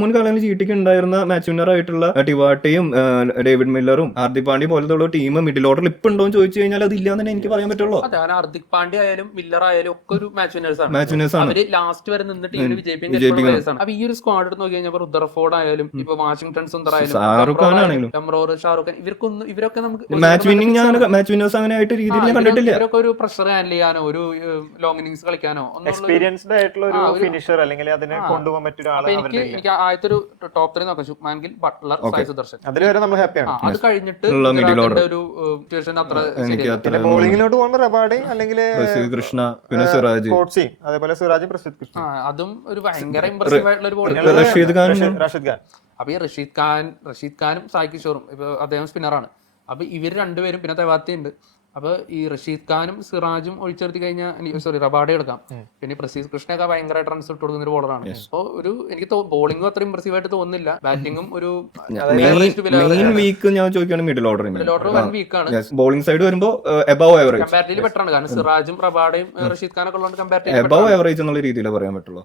മുൻകാലങ്ങളിൽ ജിടിക്ക് ഉണ്ടായിരുന്ന match winner ആയിട്ടുള്ള ടിവാട്ടയും ഡേവിഡ് മില്ലറും ഹാർദിക് പാണ്ഡ്യ പോലത്തെ ടീം മിഡിൽ ഓർഡറിൽ ഇപ്പൊ ഉണ്ടോ എന്ന് ചോദിച്ചു കഴിഞ്ഞാൽ അത് ഇല്ലാന്ന് തന്നെ എനിക്ക് പറയാൻ പറ്റുള്ളൂ. ഹാർദിക് പാണ്ഡ്യ ആയാലും മില്ലർ ആയാലും ഒക്കെ ഒരു മാച്ച് വിന്നേഴ്സ് ആണ്. അവര് ലാസ്റ്റ് വരെ നിന്ന് ടീമിന് വിജയിപ്പിക്കാൻ. അപ്പൊ ഈ ഒരു സ്ക്വാഡ് എടുത്ത് നോക്കി കഴിഞ്ഞാൽ റുദർഫോർഡ് ആയാലും ഇപ്പൊ വാഷിംഗ്ടൺ സുന്ദർ ആയാലും ഷാറുഖ് ഖാൻ ഇവരൊക്കെ നമുക്ക് മാച്ച് വിന്നേഴ്സ് അങ്ങനെ ആയിട്ട് രീതിയിൽ ഞാൻ കണ്ടിട്ടില്ല. ഇവരൊക്കെ ഒരു പ്രഷർ ഹാൻഡിൽ ചെയ്യാനോ ഒരു ലോങ് ഇന്നിങ്സ് കളിക്കാനോ എക്സ്പീരിയൻസ്ഡ് ആയിട്ടുള്ള ഒരു ഫിനിഷർ അല്ലെങ്കിൽ അതിനെ കൊണ്ടുപോകാൻ പറ്റിയ എനിക്ക് ആദ്യത്തെ ഒരു ടോപ്പ് 3 നോക്കാം. ശുഭ്മാൻ ഗിൽ, ബട്ട്ലർ, സായ് സുദർശൻ. അതിൽ വരെ നമ്മൾ ഹാപ്പിയാണ്. അത് കഴിഞ്ഞിട്ട് ഒരു സിറ്റുവേഷൻ അത്ര ബോളിംഗിലോട്ട് പോകുമ്പോൾ റബാഡെ അല്ലെങ്കിൽ കൃഷ്ണ, പിന്നെ സിറാജ്, അതേപോലെ സിറാജ്, പ്രസിദ്ധ് കൃഷ്ണ, അതും ഒരു ഭയങ്കര ഇംപ്രസീവ് ആയിട്ടുള്ള ഒരു ബോളിംഗ്. റാഷിദ് ഖാൻ. അപ്പൊ ഈ റഷീദ് ഖാനും സായ് കിഷോറും ഇപ്പൊ അദ്ദേഹം സ്പിന്നറാണ്. അപ്പൊ ഇവർ രണ്ടുപേരും പിന്നെ തെവാത്തി ഉണ്ട്. അപ്പൊ ഈ റഷീദ് ഖാനും സിറാജും ഒഴിച്ചെടുത്തി കഴിഞ്ഞാൽ റബാഡെ എടുക്കാം. പിന്നെ പ്രസീദ് കൃഷ്ണയൊക്കെ ഭയങ്കരമായിട്ട് റൺസ് ഇട്ട് കൊടുക്കുന്ന ഒരു ബോളറാണ്. അപ്പൊ ഒരു എനിക്ക് ബോളിംഗും അത്ര ഇംപ്രസീവ് ആയിട്ട് തോന്നുന്നില്ല. ബാറ്റിംഗും ഒരു മിഡിൽ ഓർഡർ 1 വീക്കാണ്. ബോളിംഗ് സൈഡ് വരുമ്പോ എബവ് ആവറേജ് കമ്പാരിറ്റീവ്ലി ബെറ്റർ ആണ്. കാരണം സിറാജും റബാഡയും റഷീദ് ഖാനൊക്കെ ഉള്ളതുകൊണ്ട് കമ്പാരിറ്റീവ്ലി എബവ് ആവറേജ് എന്നുള്ള രീതിയിലേ പറയാൻ പറ്റുള്ളൂ.